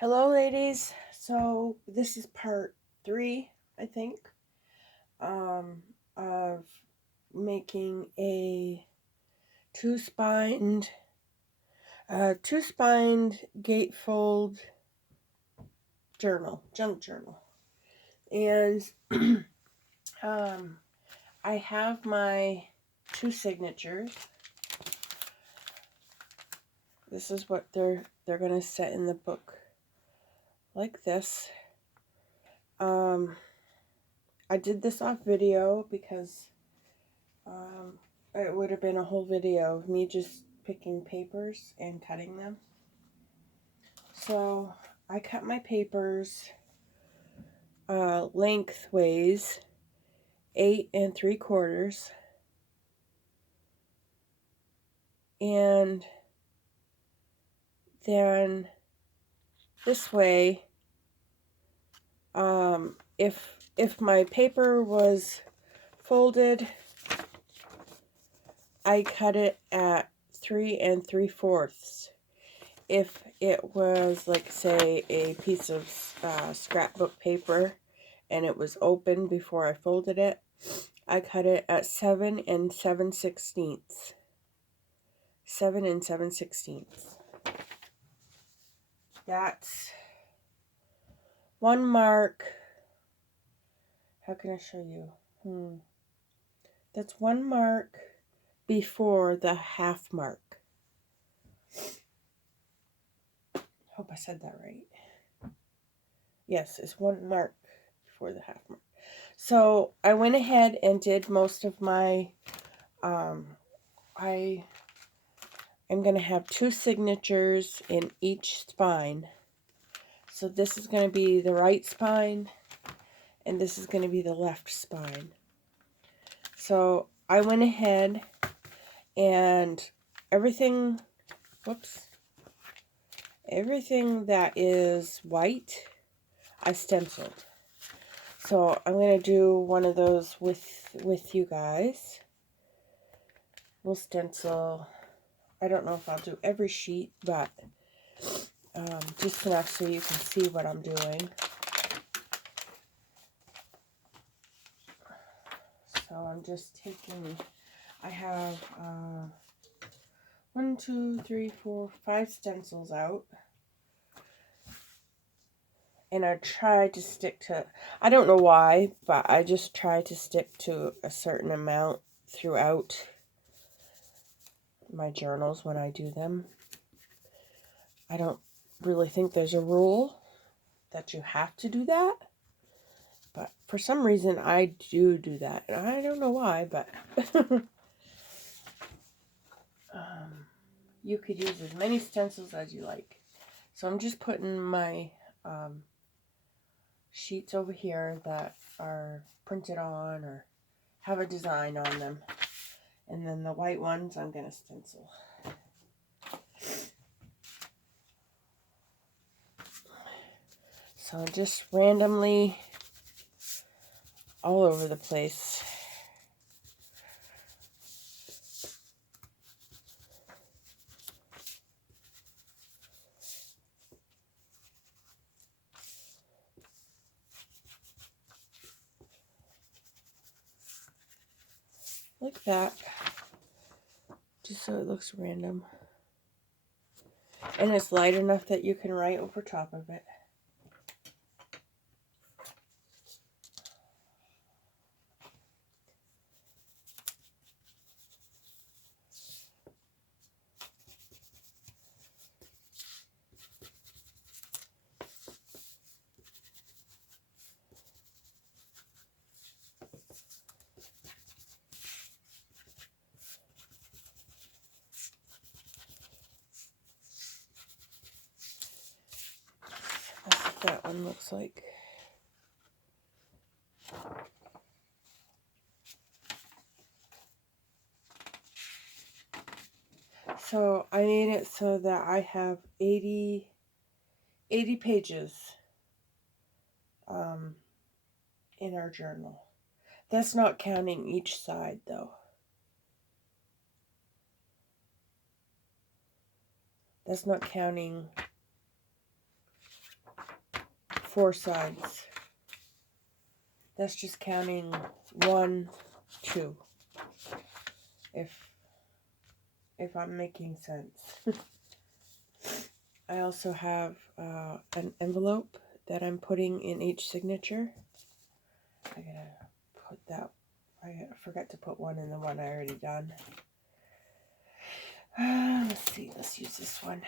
Hello, ladies. So this is part 3, I think, of making a two-spined gatefold junk journal, and I have my 2 signatures. This is what they're gonna set in the book, like this. I did this off video because it would have been a whole video of me just picking papers and cutting them. So I cut my papers lengthways 8 3/4, and then this way, if my paper was folded, I cut it at 3 3/4. If it was, like, say, a piece of scrapbook paper and it was open before I folded it, I cut it at 7 7/16. 7 7/16. That's one mark. How can I show you? That's one mark before the half mark. Hope I said that right. Yes, it's one mark before the half mark. So I went ahead and did most of my, I am going to have 2 signatures in each spine. So this is going to be the right spine, and this is going to be the left spine. So I went ahead and everything that is white, I stenciled. So I'm going to do one of those with you guys. We'll stencil, I don't know if I'll do every sheet, but just enough so you can see what I'm doing. So I'm just taking, I have 1, 2, 3, 4, 5 stencils out. And I try to stick to, I don't know why, but I just try to stick to a certain amount throughout my journals when I do them. I don't really think there's a rule that you have to do that, but for some reason I do that, and I don't know why, but you could use as many stencils as you like. So I'm just putting my sheets over here that are printed on or have a design on them, and then the white ones I'm going to stencil. So just randomly all over the place. Like that. Just so it looks random. And it's light enough that you can write over top of it. That's what that one looks like. So I made it so that I have 80 pages in our journal. That's not counting each side, though. That's not counting 4 sides. That's just counting 1, 2. If I'm making sense. I also have an envelope that I'm putting in each signature. I gotta put that. I forgot to put one in the one I already done. Let's see. Let's use this one.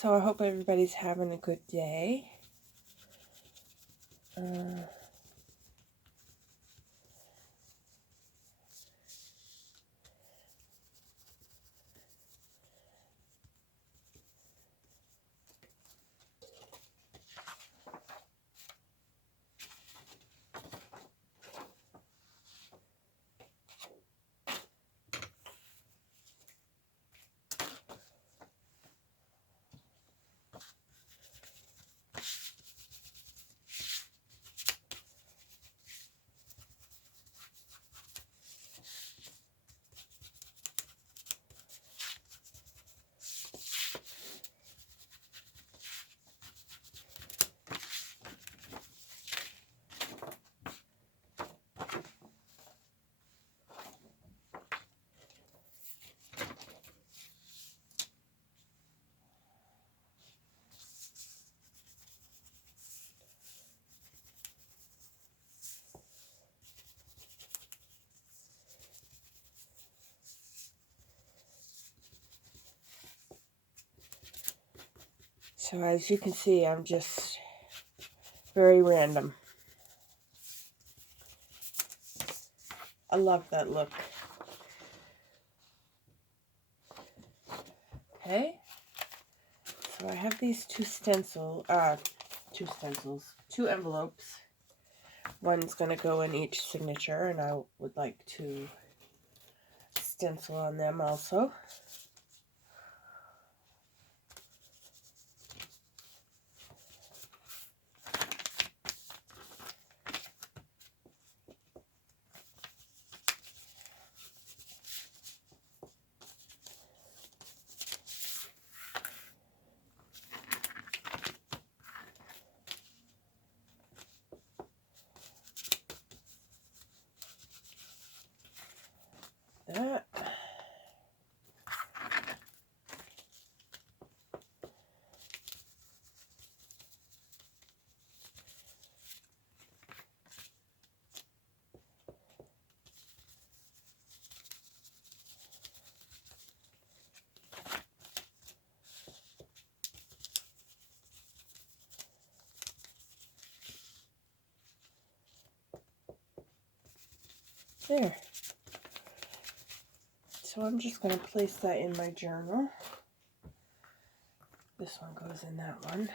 So I hope everybody's having a good day. So as you can see, I'm just very random. I love that look. Okay. So I have these two envelopes. One's going to go in each signature, and I would like to stencil on them also. That. There. So I'm just going to place that in my journal. This one goes in that one.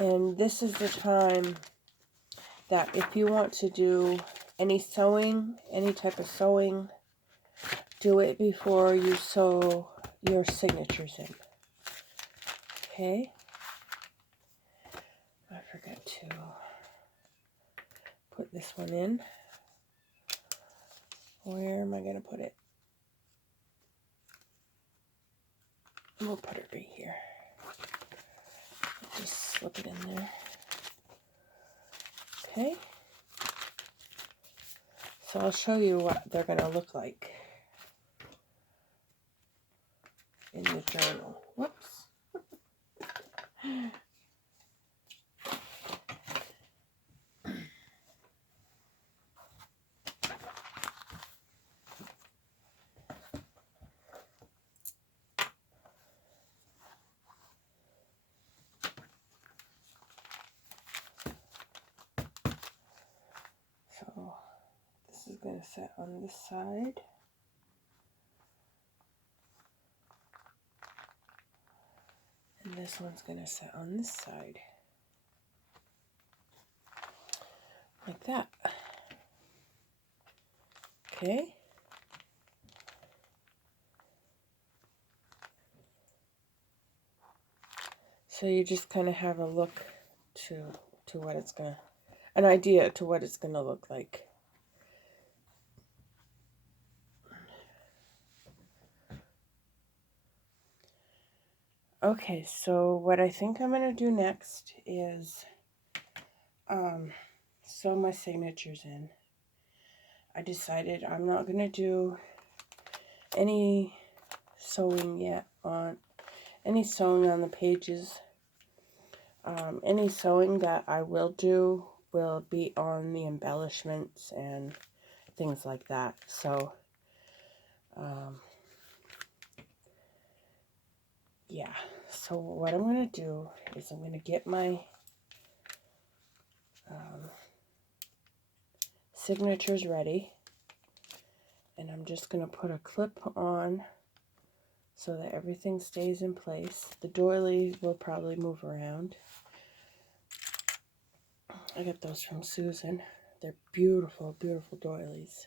And this is the time that if you want to do any sewing, any type of sewing, do it before you sew your signatures in. Okay? I forgot to put this one in. Where am I going to put it? We'll put it right here. Just slip it in there. Okay. So I'll show you what they're going to look like in the journal. Whoops. So this is going to sit on this side. And this one's going to sit on this side. Like that. Okay. So you just kind of have a look to what it's going to, an idea to what it's going to look like. Okay, so what I think I'm going to do next is sew my signatures in. I decided I'm not going to do any sewing yet on any sewing on the pages. Any sewing that I will do will be on the embellishments and things like that. So yeah, so what I'm going to do is I'm going to get my signatures ready, and I'm just going to put a clip on so that everything stays in place. The doily will probably move around. I got those from Susan. They're beautiful, beautiful doilies.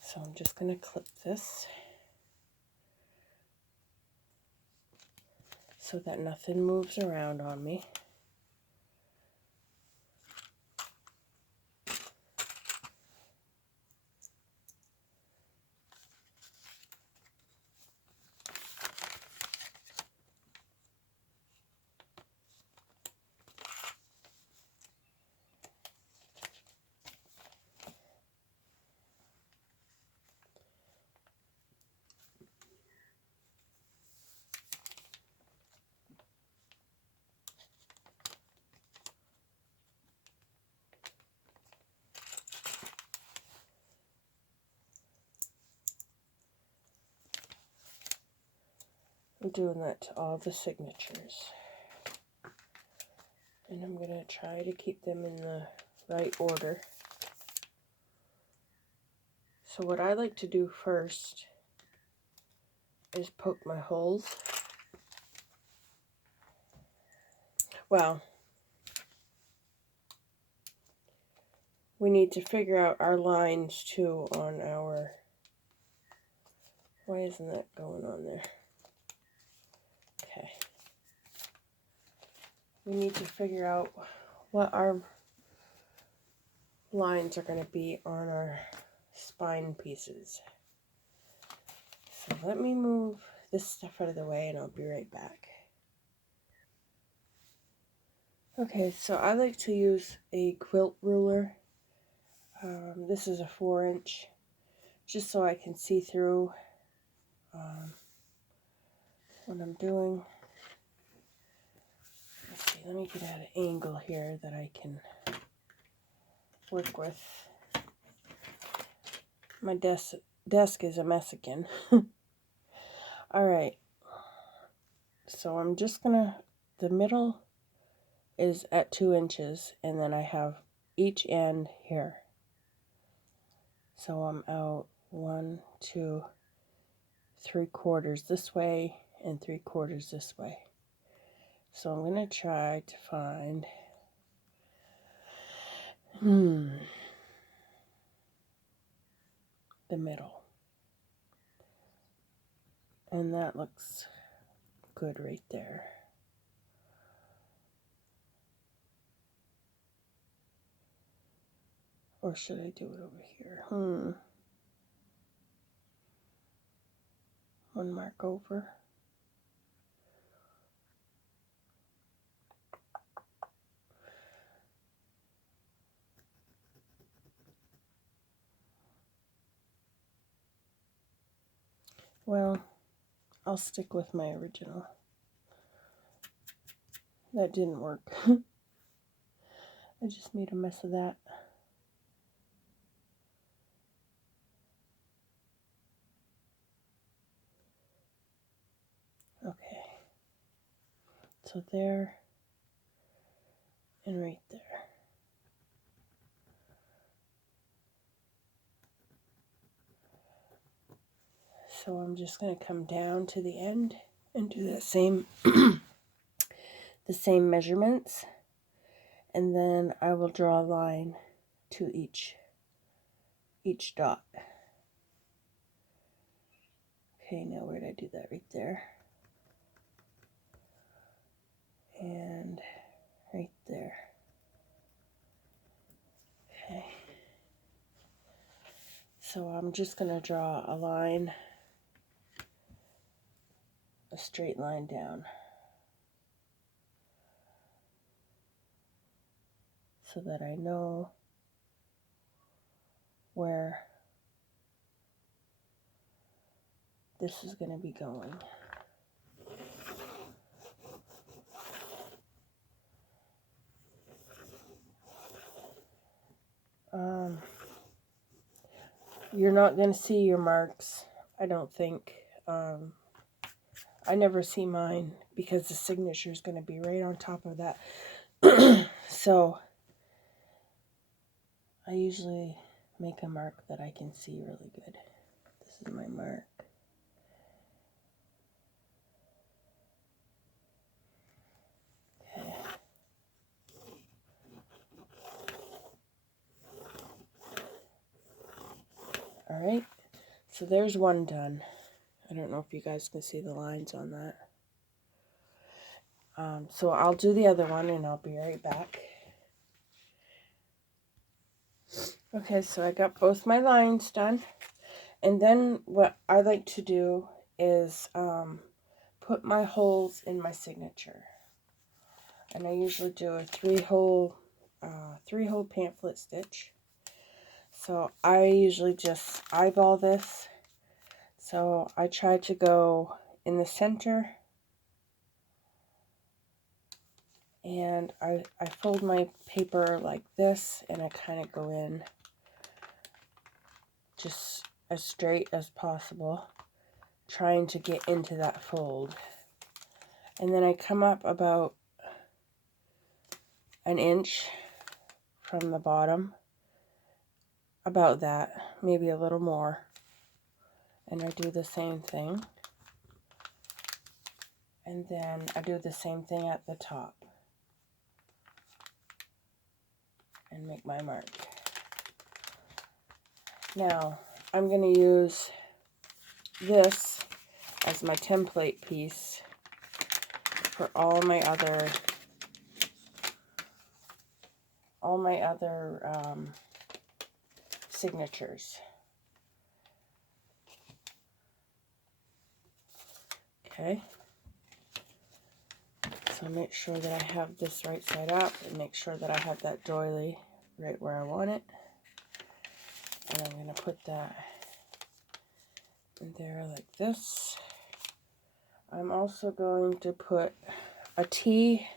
So I'm just going to clip this so that nothing moves around on me. I'm doing that to all the signatures. And I'm going to try to keep them in the right order. So what I like to do first is poke my holes. Well, we need to figure out our lines too on our... Why isn't that going on there? Okay. We need to figure out what our lines are going to be on our spine pieces. So let me move this stuff out of the way and I'll be right back. Okay, so I like to use a quilt ruler. This is a 4-inch, just so I can see through what I'm doing. Let's see, let me get at an angle here that I can work with. My desk is a mess again. Alright, so I'm just gonna, the middle is at 2 inches, and then I have each end here. So I'm out 1, 2, 3/4 this way and 3/4 this way. So I'm going to try to find the middle. And that looks good right there. Or should I do it over here? One mark over. Well, I'll stick with my original. That didn't work. I just made a mess of that. Okay. So there and right there. So I'm just going to come down to the end and do the same the same measurements, and then I will draw a line to each dot. Okay, now where did I do that? Right there. And right there. Okay. So I'm just going to draw a line, a straight line down, so that I know where this is going to be going. You're not going to see your marks, I don't think. I never see mine because the signature is going to be right on top of that. So I usually make a mark that I can see really good. This is my mark. Okay. Alright, so there's one done. I don't know if you guys can see the lines on that. So I'll do the other one and I'll be right back. Okay, so I got both my lines done. And then what I like to do is put my holes in my signature. And I usually do a three-hole pamphlet stitch. So I usually just eyeball this. So I try to go in the center, and I fold my paper like this, and I kind of go in just as straight as possible, trying to get into that fold. And then I come up about an inch from the bottom, about that, maybe a little more, and I do the same thing. And then I do the same thing at the top and make my mark. Now I'm going to use this as my template piece for all my other signatures. Okay, so make sure that I have this right side up, and make sure that I have that doily right where I want it. And I'm going to put that in there like this. I'm also going to put a T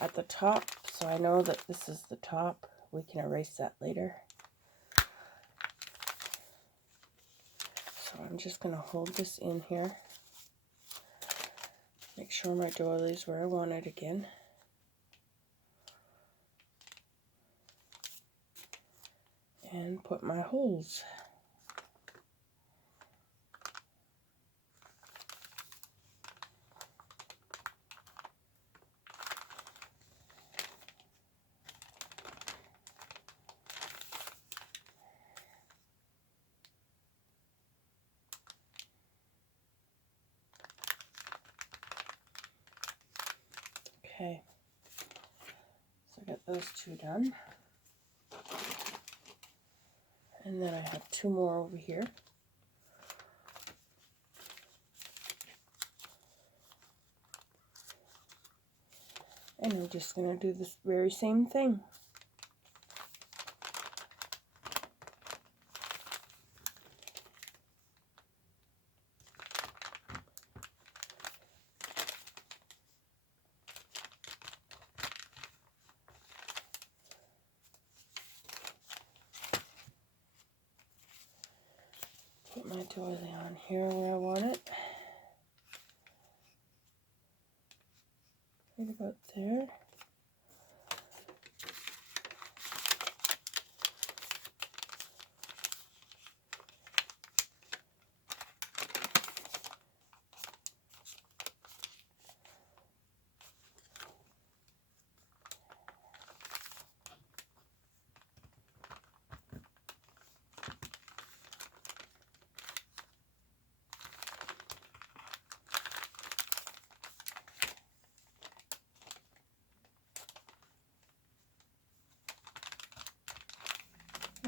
at the top, so I know that this is the top. We can erase that later. So I'm just going to hold this in here. Make sure my doily's where I want it again. And put my holes. Okay, so I got those two done. And then I have two more over here. And I'm just going to do this very same thing. doily on here where I want it. Right about there.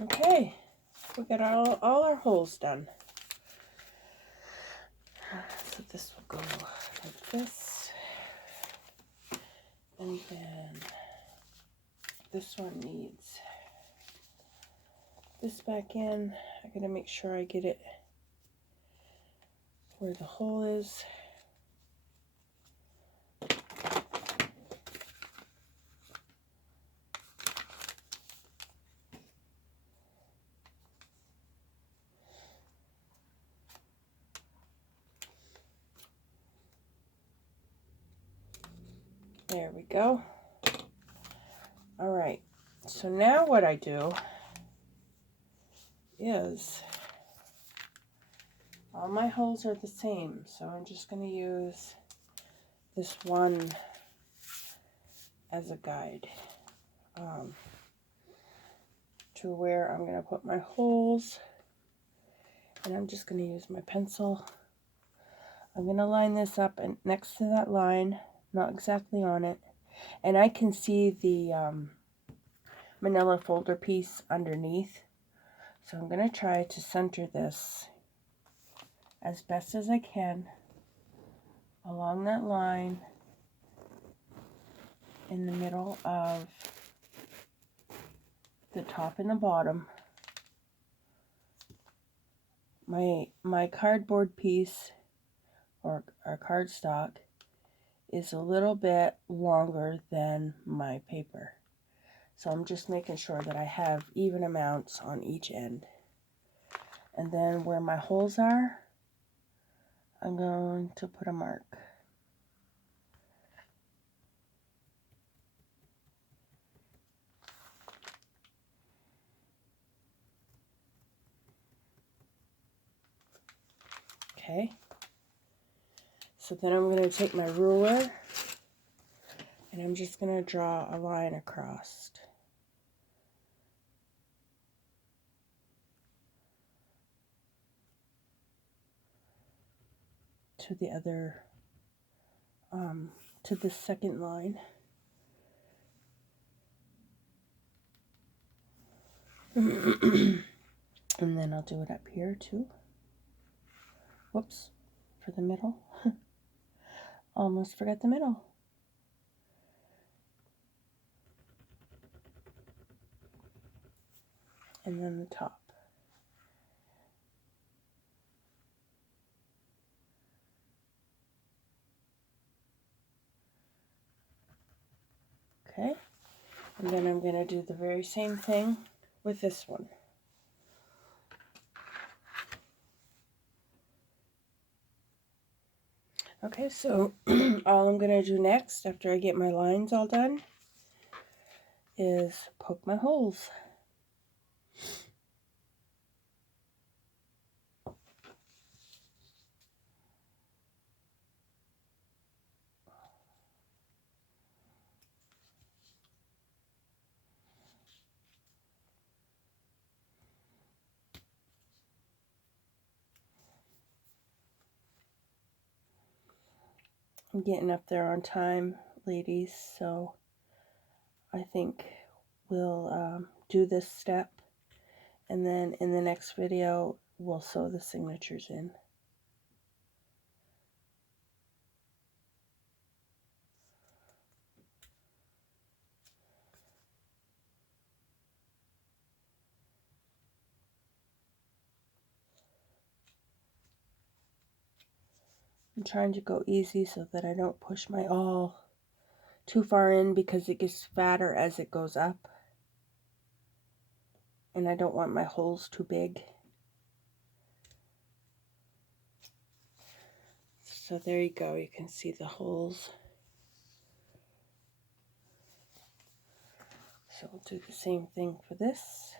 Okay, we got all our holes done. So this will go like this. And then this one needs this back in. I gotta make sure I get it where the hole is. There we go. All right, so now what I do is all my holes are the same, so I'm just going to use this one as a guide to where I'm going to put my holes, and I'm just going to use my pencil. I'm going to line this up and next to that line, not exactly on it, and I can see the manila folder piece underneath, so I'm going to try to center this as best as I can along that line in the middle of the top and the bottom. My cardboard piece or cardstock is a little bit longer than my paper, so I'm just making sure that I have even amounts on each end. And then where my holes are, I'm going to put a mark. Okay, so then I'm going to take my ruler and I'm just going to draw a line across. To the other, to the second line. And then I'll do it up here too. Whoops, for the middle. Almost forgot the middle. And then the top. Okay, and then I'm going to do the very same thing with this one. Okay, so all I'm going to do next, after I get my lines all done, is poke my holes. I'm getting up there on time, ladies, so I think we'll do this step, and then in the next video we'll sew the signatures in. I'm trying to go easy so that I don't push my awl too far in, because it gets fatter as it goes up, and I don't want my holes too big. So there you go. You can see the holes. So we'll do the same thing for this.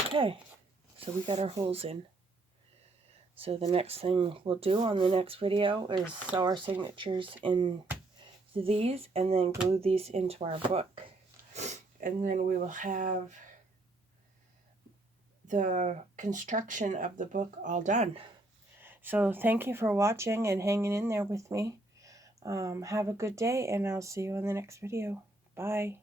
Okay, so we got our holes in. So the next thing we'll do on the next video is sew our signatures into these and then glue these into our book. And then we will have the construction of the book all done. So thank you for watching and hanging in there with me. Have a good day, and I'll see you in the next video. Bye.